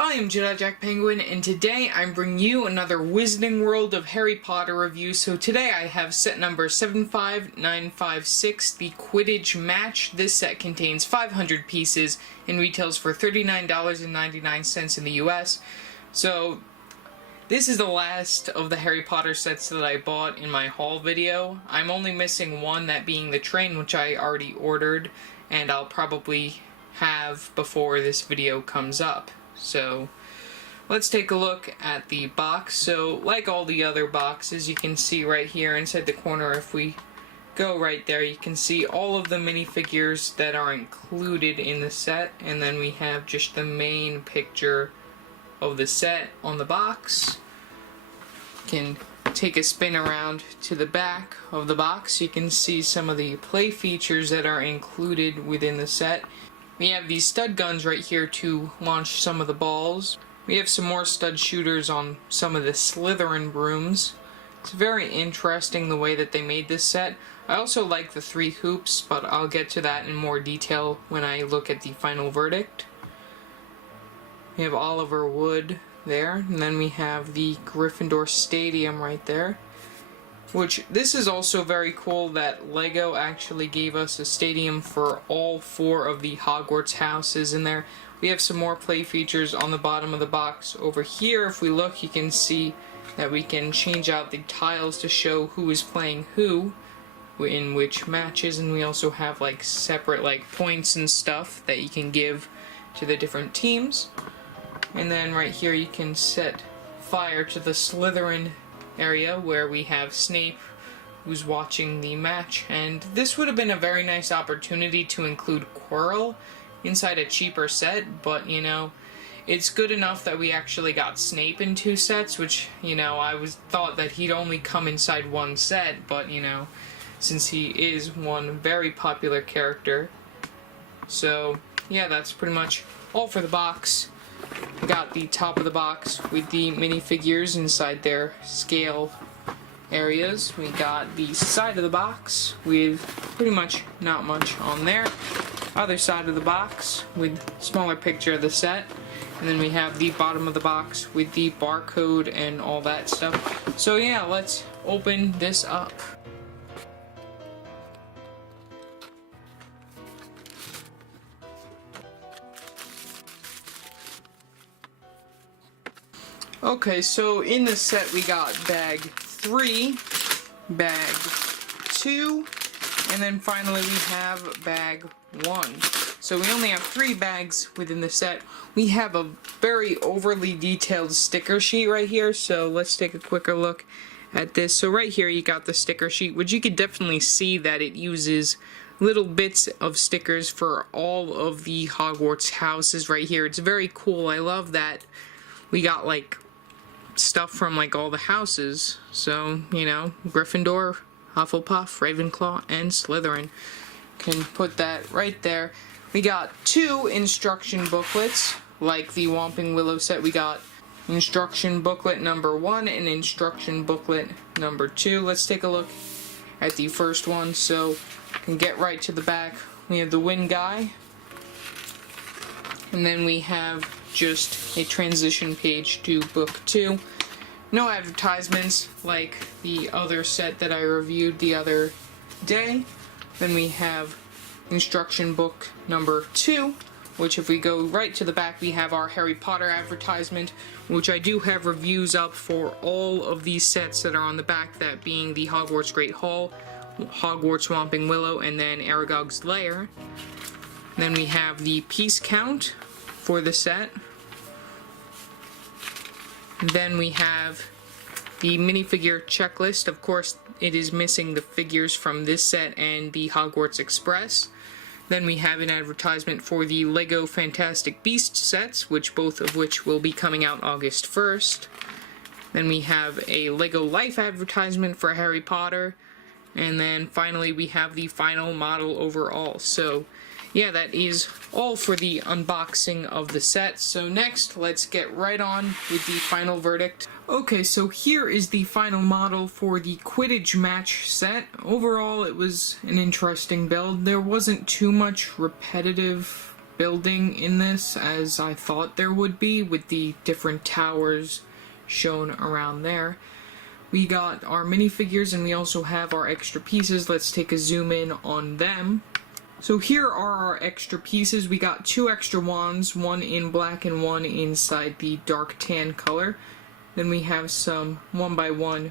I am Jedi Jack Penguin, and today I'm bringing you another Wizarding World of Harry Potter review. So today I have set number 75956, the Quidditch Match. This set contains 500 pieces and retails for $39.99 in the US. So this is the last of the Harry Potter sets that I bought in my haul video. I'm only missing one, that being the train, which I already ordered, and I'll probably have before this video comes up. So let's take a look at the box. So like all the other boxes, you can see right here inside the corner, if we go right there, you can see all of the minifigures that are included in the set, and then we have just the main picture of the set on the box. You can take a spin around to the back of the box. You can see some of the play features that are included within the set. We have these stud guns right here to launch some of the balls. We have some more stud shooters on some of the Slytherin brooms. It's very interesting the way that they made this set. I also like the 3 hoops, but I'll get to that in more detail when I look at the final verdict. We have Oliver Wood there, and then we have the Gryffindor Stadium right there. Which, this is also very cool that LEGO actually gave us a stadium for all 4 of the Hogwarts houses in there. We have some more play features on the bottom of the box. Over here, if we look, you can see that we can change out the tiles to show who is playing who in which matches, and we also have like separate like points and stuff that you can give to the different teams. And then right here you can set fire to the Slytherin area where we have Snape, who's watching the match, and this would have been a very nice opportunity to include Quirrell inside a cheaper set, but you know, it's good enough that we actually got Snape in 2 sets, which, you know, I thought that he'd only come inside 1 set, but you know, since he is one very popular character. So yeah, that's pretty much all for the box. We got the top of the box with the minifigures inside their scale areas. We got the side of the box with pretty much not much on there. Other side of the box with smaller picture of the set. And then we have the bottom of the box with the barcode and all that stuff. So yeah, let's open this up. Okay, so in this set we got bag 3, bag 2, and then finally we have bag 1. So we only have 3 bags within the set. We have a very overly detailed sticker sheet right here, so let's take a quicker look at this. So right here you got the sticker sheet, which you could definitely see that it uses little bits of stickers for all of the Hogwarts houses right here. It's very cool. I love that we got like stuff from like all the houses. So, you know, Gryffindor, Hufflepuff, Ravenclaw, and Slytherin. Can put that right there. We got 2 instruction booklets, like the Whomping Willow set. We got instruction booklet number 1 and instruction booklet number 2. Let's take a look at the first one. So, can get right to the back. We have the Wind Guy, and then we have just a transition page to book 2. No advertisements like the other set that I reviewed the other day. Then we have instruction book number 2, which if we go right to the back, we have our Harry Potter advertisement, which I do have reviews up for all of these sets that are on the back, that being the Hogwarts Great Hall, Hogwarts Whomping Willow, and then Aragog's Lair. Then we have the piece count for the set. Then we have the minifigure checklist. Of course, it is missing the figures from this set and the Hogwarts Express. Then we have an advertisement for the LEGO Fantastic Beasts sets, which both of which will be coming out August 1st. Then we have a LEGO Life advertisement for Harry Potter. And then finally we have the final model overall. So yeah, that is all for the unboxing of the set. So next, let's get right on with the final verdict. Okay, so here is the final model for the Quidditch Match set. Overall, it was an interesting build. There wasn't too much repetitive building in this as I thought there would be, with the different towers shown around there. We got our minifigures and we also have our extra pieces. Let's take a zoom in on them. So here are our extra pieces. We got 2 extra wands, one in black and one inside the dark tan color. Then we have some 1x1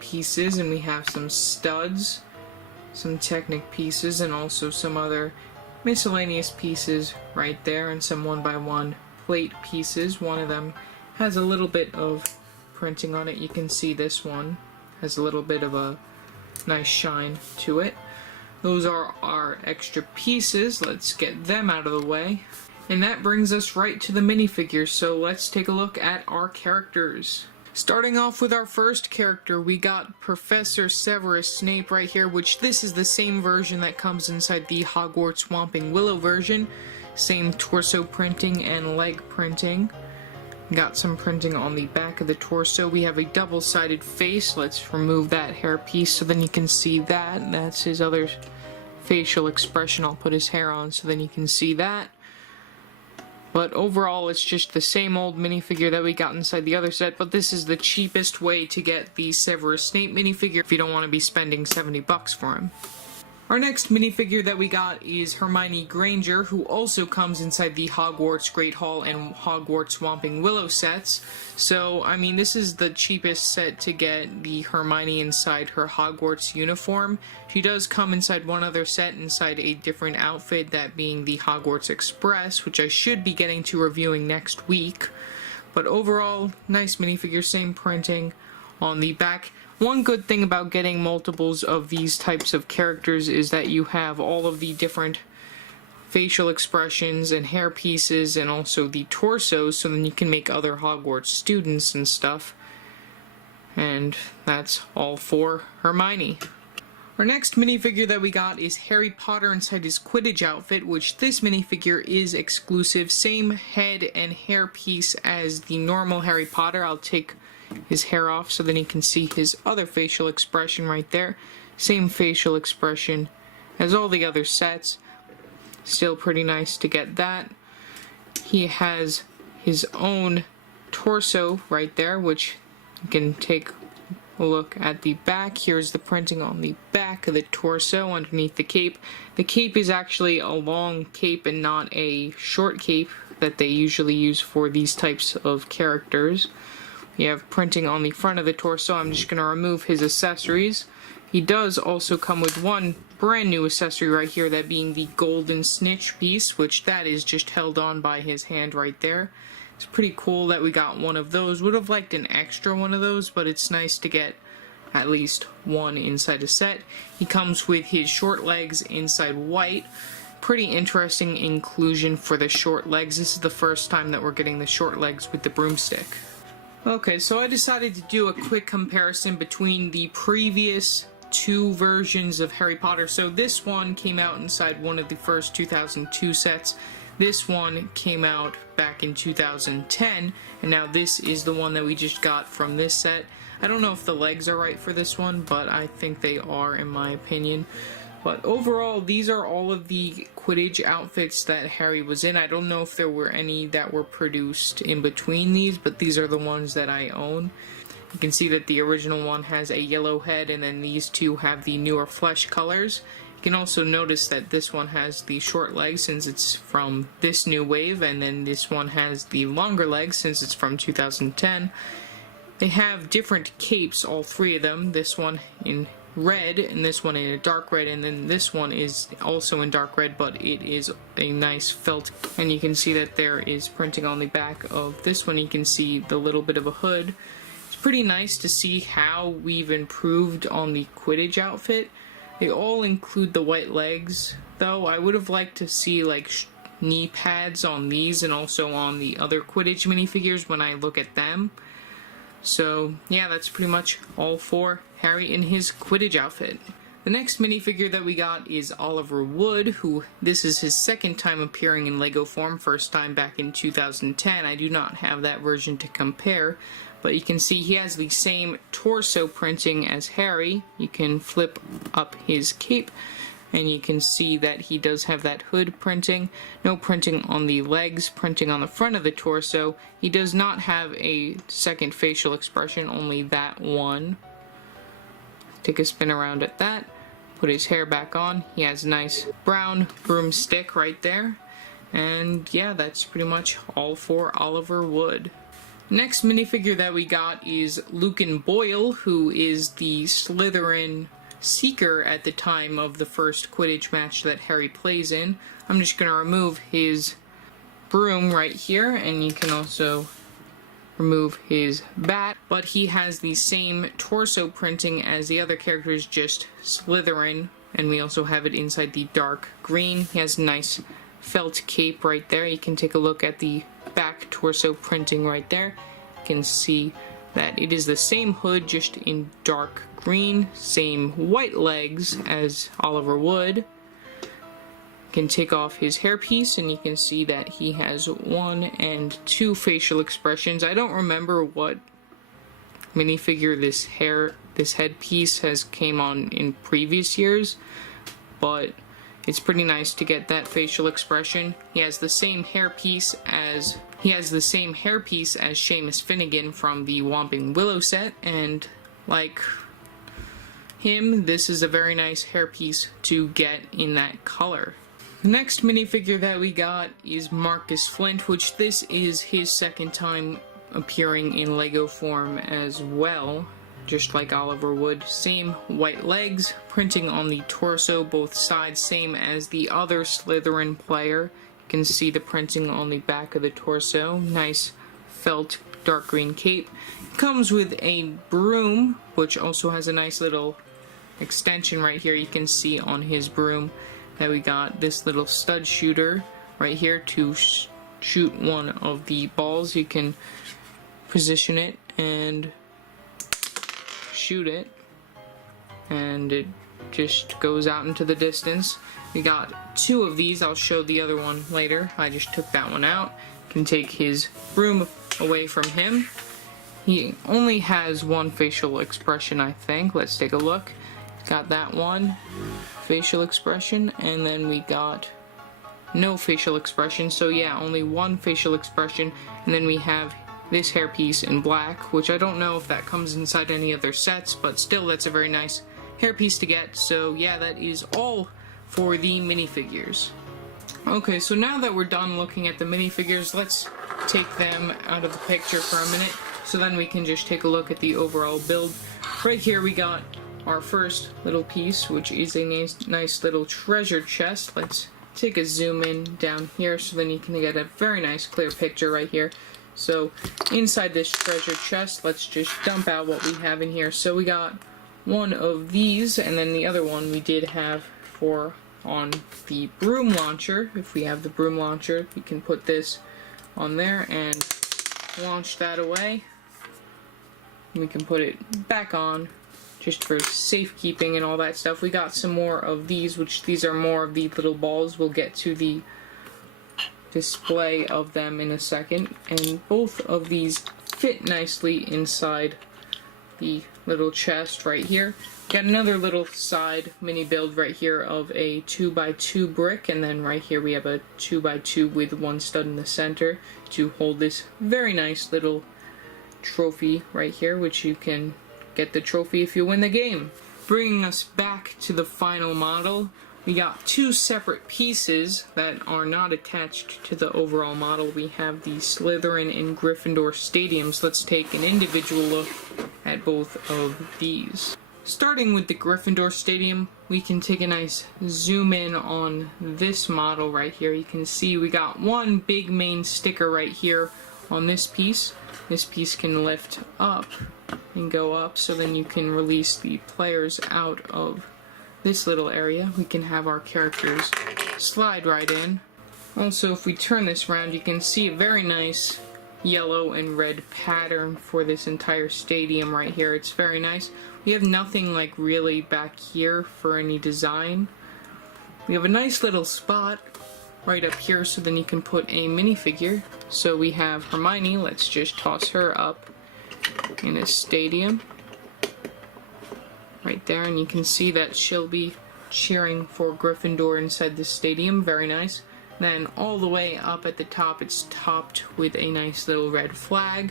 pieces, and we have some studs, some Technic pieces, and also some other miscellaneous pieces right there, and some 1x1 plate pieces. One of them has a little bit of printing on it. You can see this one has a little bit of a nice shine to it. Those are our extra pieces. Let's get them out of the way. And that brings us right to the minifigures, so let's take a look at our characters. Starting off with our first character, we got Professor Severus Snape right here, which this is the same version that comes inside the Hogwarts Whomping Willow version. Same torso printing and leg printing. Got some printing on the back of the torso. We have a double-sided face. Let's remove that hair piece so then you can see that. That's his other facial expression. I'll put his hair on so then you can see that. But overall, it's just the same old minifigure that we got inside the other set, but this is the cheapest way to get the Severus Snape minifigure if you don't want to be spending $70 for him. Our next minifigure that we got is Hermione Granger, who also comes inside the Hogwarts Great Hall and Hogwarts Whomping Willow sets. So, I mean, this is the cheapest set to get the Hermione inside her Hogwarts uniform. She does come inside one other set inside a different outfit, that being the Hogwarts Express, which I should be getting to reviewing next week. But overall, nice minifigure, same printing on the back. One good thing about getting multiples of these types of characters is that you have all of the different facial expressions and hair pieces and also the torsos, so then you can make other Hogwarts students and stuff. And that's all for Hermione. Our next minifigure that we got is Harry Potter inside his Quidditch outfit, which this minifigure is exclusive. Same head and hair piece as the normal Harry Potter. I'll take his hair off so then you can see his other facial expression right there. Same facial expression as all the other sets. Still pretty nice to get that. He has his own torso right there, which you can take a look at the back. Here's the printing on the back of the torso underneath the cape. The cape is actually a long cape and not a short cape that they usually use for these types of characters. You have printing on the front of the torso. I'm just going to remove his accessories. He does also come with one brand new accessory right here, that being the golden snitch piece, which that is just held on by his hand right there. It's pretty cool that we got one of those. Would have liked an extra one of those, but it's nice to get at least one inside a set. He comes with his short legs inside white. Pretty interesting inclusion for the short legs. This is the first time that we're getting the short legs with the broomstick. Okay, so I decided to do a quick comparison between the previous 2 versions of Harry Potter. So this one came out inside one of the first 2002 sets. This one came out back in 2010, and now this is the one that we just got from this set. I don't know if the legs are right for this one, but I think they are in my opinion. But overall, these are all of the Quidditch outfits that Harry was in. I don't know if there were any that were produced in between these, but these are the ones that I own. You can see that the original one has a yellow head, and then these two have the newer flesh colors. You can also notice that this one has the short legs since it's from this new wave, and then this one has the longer legs since it's from 2010. They have different capes, all 3 of them. This one in red, and this one in a dark red, and then this one is also in dark red, but it is a nice felt. And you can see that there is printing on the back of this one. You can see the little bit of a hood. It's pretty nice to see how we've improved on the Quidditch outfit. They all include the white legs, though. I would have liked to see like knee pads on these and also on the other Quidditch minifigures when I look at them. So yeah, that's pretty much all for Harry in his Quidditch outfit. The next minifigure that we got is Oliver Wood, who this is his second time appearing in Lego form, first time back in 2010. I do not have that version to compare, but you can see he has the same torso printing as Harry. You can flip up his cape, and you can see that he does have that hood printing. No printing on the legs, printing on the front of the torso. He does not have a second facial expression, only that one. Take a spin around at that. Put his hair back on. He has a nice brown broomstick right there. And yeah, that's pretty much all for Oliver Wood. Next minifigure that we got is Lucan Boyle, who is the Slytherin Seeker at the time of the first Quidditch match that Harry plays in. I'm just going to remove his broom right here, and you can also remove his bat, but he has the same torso printing as the other characters, just Slytherin, and we also have it inside the dark green. He has a nice felt cape right there. You can take a look at the back torso printing right there. You can see that it is the same hood, just in dark green, same white legs as Oliver Wood. Can take off his hairpiece, and you can see that he has 1 and 2 facial expressions. I don't remember what minifigure this headpiece has came on in previous years, but it's pretty nice to get that facial expression. He has the same hairpiece as Seamus Finnegan from the Whomping Willow set, and like him, this is a very nice hairpiece to get in that color. The next minifigure that we got is Marcus Flint, which this is his second time appearing in Lego form as well, just like Oliver Wood. Same white legs, printing on the torso, both sides, same as the other Slytherin player. You can see the printing on the back of the torso. Nice felt dark green cape. Comes with a broom, which also has a nice little extension right here. You can see on his broom that we got this little stud shooter right here to shoot one of the balls. You can position it and shoot it, and it just goes out into the distance. We got 2 of these. I'll show the other one later. I just took that one out. Can take his broom away from him. He only has 1 facial expression, I think. Let's take a look. Got that one facial expression, and then we got no facial expression. So yeah, only 1 facial expression, and then we have this hairpiece in black, which I don't know if that comes inside any other sets, but still, that's a very nice hairpiece to get. So yeah, that is all for the minifigures. Okay, so now that we're done looking at the minifigures, let's take them out of the picture for a minute, so then we can just take a look at the overall build. Right here we got our first little piece, which is a nice little treasure chest. Let's take a zoom in down here, so then you can get a very nice clear picture right here. So inside this treasure chest, let's just dump out what we have in here. So we got 1 of these, and then the other one we did have on the broom launcher. If we have the broom launcher, we can put this on there and launch that away. We can put it back on, just for safekeeping and all that stuff. We got some more of these, which these are more of the little balls. We'll get to the display of them in a second. And both of these fit nicely inside the little chest right here. Got another little side mini build right here of a 2x2 brick, and then right here we have a 2x2 with 1 stud in the center to hold this very nice little trophy right here, which you can get the trophy if you win the game. Bringing us back to the final model, we got 2 separate pieces that are not attached to the overall model. We have the Slytherin and Gryffindor stadiums. Let's take an individual look at both of these. Starting with the Gryffindor stadium, we can take a nice zoom in on this model right here. You can see we got 1 big main sticker right here on this piece. This piece can lift up and go up, so then you can release the players out of this little area. We can have our characters slide right in. Also, if we turn this around, you can see a very nice yellow and red pattern for this entire stadium right here. It's very nice. We have nothing like really back here for any design. We have a nice little spot right up here, so then you can put a minifigure. So we have Hermione. Let's just toss her up in a stadium right there, and you can see that she'll be cheering for Gryffindor inside the stadium. Very nice. Then all the way up at the top, it's topped with a nice little red flag.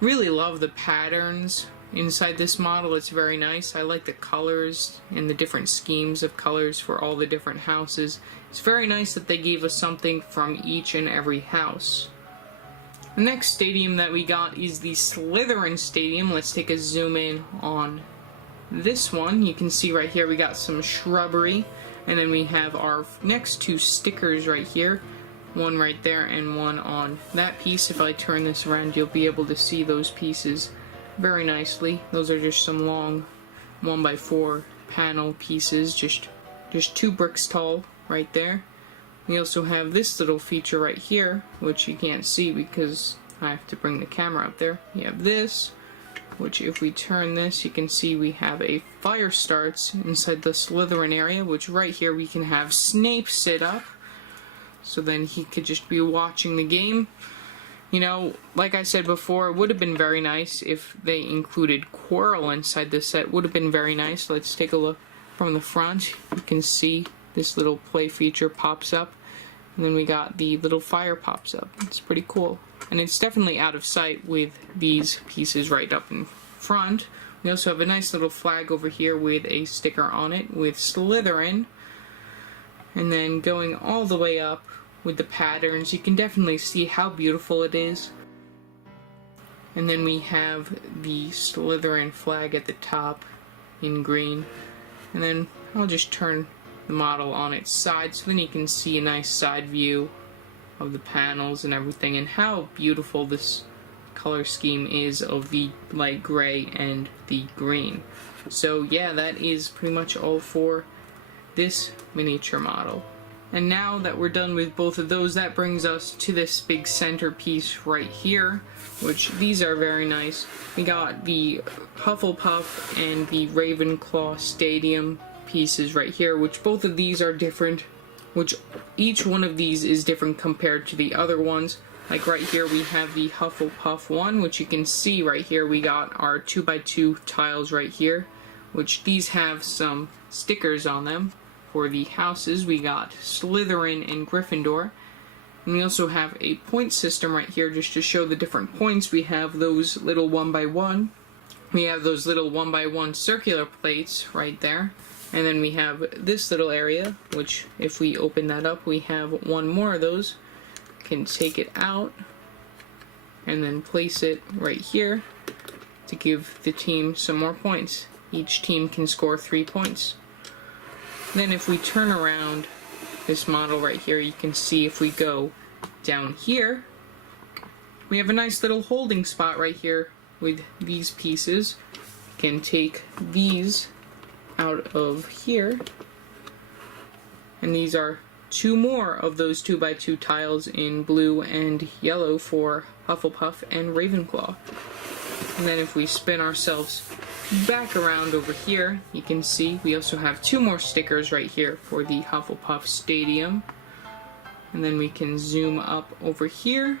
Really love the patterns inside this model. It's very nice. I like the colors and the different schemes of colors for all the different houses. It's very nice that they gave us something from each and every house. The next stadium that we got is the Slytherin Stadium. Let's take a zoom in on this one. You can see right here we got some shrubbery, and then we have our next two stickers right here. One right there and one on that piece. If I turn this around, you'll be able to see those pieces very nicely. Those are just some long 1x4 panel pieces, just 2 bricks tall right there. We also have this little feature right here, which you can't see because I have to bring the camera up there. You have this, which if we turn this, you can see we have a fire starts inside the Slytherin area, which right here we can have Snape sit up, so then he could just be watching the game. You know, like I said before, it would have been very nice if they included Quirrell inside this set. Would have been very nice. Let's take a look from the front. You can see this little play feature pops up, and then we got the little fire pops up. It's pretty cool. And it's definitely out of sight with these pieces right up in front. We also have a nice little flag over here with a sticker on it with Slytherin. And then going all the way up with the patterns, you can definitely see how beautiful it is. And then we have the Slytherin flag at the top in green. And then I'll just turn the model on its side so then you can see a nice side view of the panels and everything, and how beautiful this color scheme is of the light gray and the green. So yeah, that is pretty much all for this miniature model. And now that we're done with both of those, that brings us to this big centerpiece right here, which these are very nice. We got the Hufflepuff and the Ravenclaw Stadium pieces right here, which both of these are different, which each one of these is different compared to the other ones. Like right here we have the Hufflepuff one, which you can see right here we got our 2x2 tiles right here, which these have some stickers on them. For the houses, we got Slytherin and Gryffindor. And we also have a point system right here just to show the different points. We have those little 1x1. We have those little 1x1 circular plates right there. And then we have this little area, which if we open that up, we have one more of those. Can take it out and then place it right here to give the team some more points. Each team can score 3 points. Then if we turn around this model right here, you can see if we go down here, we have a nice little holding spot right here with these pieces. You can take these out of here, and these are 2 more of those 2x2 tiles in blue and yellow for Hufflepuff and Ravenclaw. And then if we spin ourselves back around over here, you can see we also have 2 more stickers right here for the Hufflepuff Stadium. And then we can zoom up over here,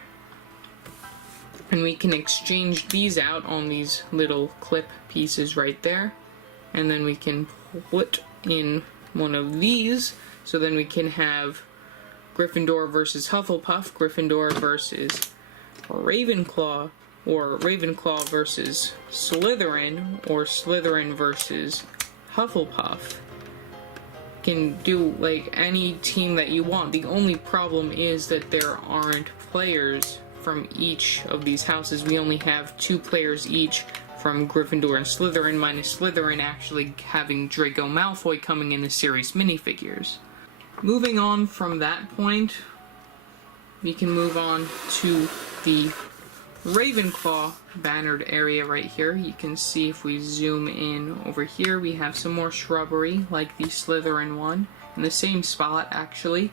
and we can exchange these out on these little clip pieces right there. And then we can put in one of these, so then we can have Gryffindor versus Hufflepuff, Gryffindor versus Ravenclaw, or Ravenclaw versus Slytherin, or Slytherin versus Hufflepuff. You can do like any team that you want. The only problem is that there aren't players from each of these houses. We only have 2 players each from Gryffindor and Slytherin, minus Slytherin actually having Draco Malfoy coming in the series minifigures. Moving on from that point, we can move on to the Ravenclaw bannered area right here. You can see if we zoom in over here, we have some more shrubbery like the Slytherin one, in the same spot actually.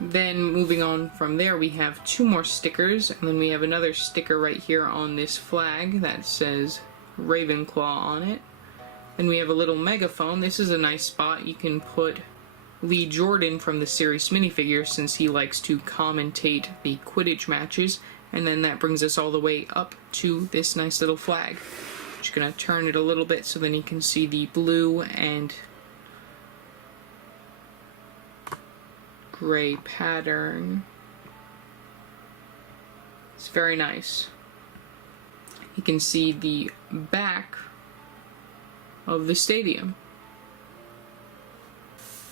Then moving on from there, we have 2 more stickers, and then we have another sticker right here on this flag that says Ravenclaw on it. Then we have a little megaphone. This is a nice spot. You can put Lee Jordan from the series Minifigures, since he likes to commentate the Quidditch matches. And then that brings us all the way up to this nice little flag. Just gonna turn it a little bit so then you can see the blue and gray pattern. It's very nice. You can see the back of the stadium.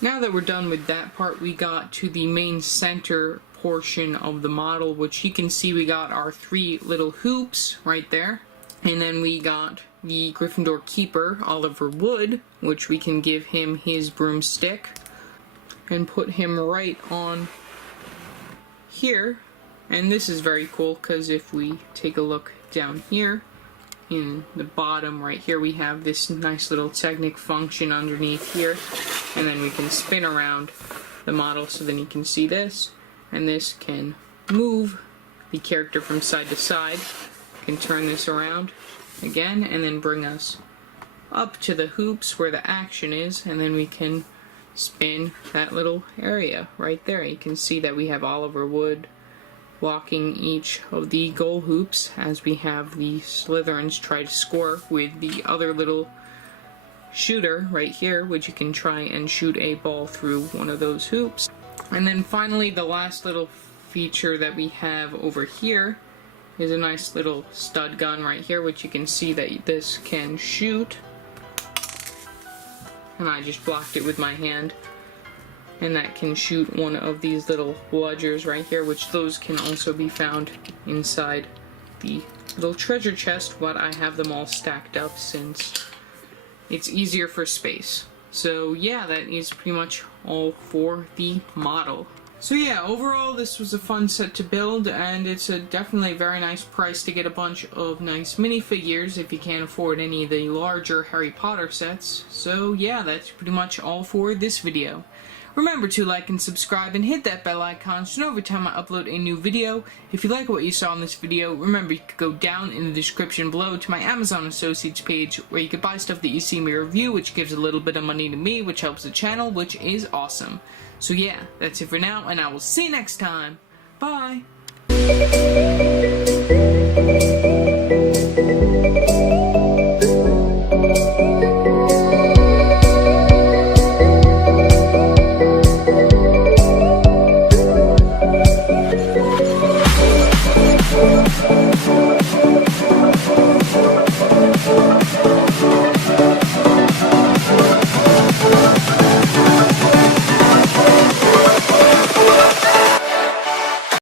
Now that we're done with that part, we got to the main center portion of the model, which you can see we got our 3 little hoops right there. And then we got the Gryffindor keeper, Oliver Wood, which we can give him his broomstick and put him right on here. And this is very cool because if we take a look down here, in the bottom right here, we have this nice little Technic function underneath here. And then we can spin around the model so then you can see this. And this can move the character from side to side. You can turn this around again and then bring us up to the hoops where the action is, and then we can spin that little area right there. You can see that we have Oliver Wood blocking each of the goal hoops as we have the Slytherins try to score with the other little shooter right here, which you can try and shoot a ball through one of those hoops. And then finally, the last little feature that we have over here is a nice little stud gun right here, which you can see that this can shoot. And I just blocked it with my hand. And that can shoot one of these little bludgers right here, which those can also be found inside the little treasure chest, but I have them all stacked up since it's easier for space. So yeah, that is pretty much all for the model. So yeah, overall this was a fun set to build, and it's a definitely very nice price to get a bunch of nice minifigures if you can't afford any of the larger Harry Potter sets. So yeah, that's pretty much all for this video. Remember to like and subscribe and hit that bell icon so you know every time I upload a new video. If you like what you saw in this video, remember you could go down in the description below to my Amazon Associates page where you could buy stuff that you see me review, which gives a little bit of money to me, which helps the channel, which is awesome. So yeah, that's it for now, and I will see you next time. Bye!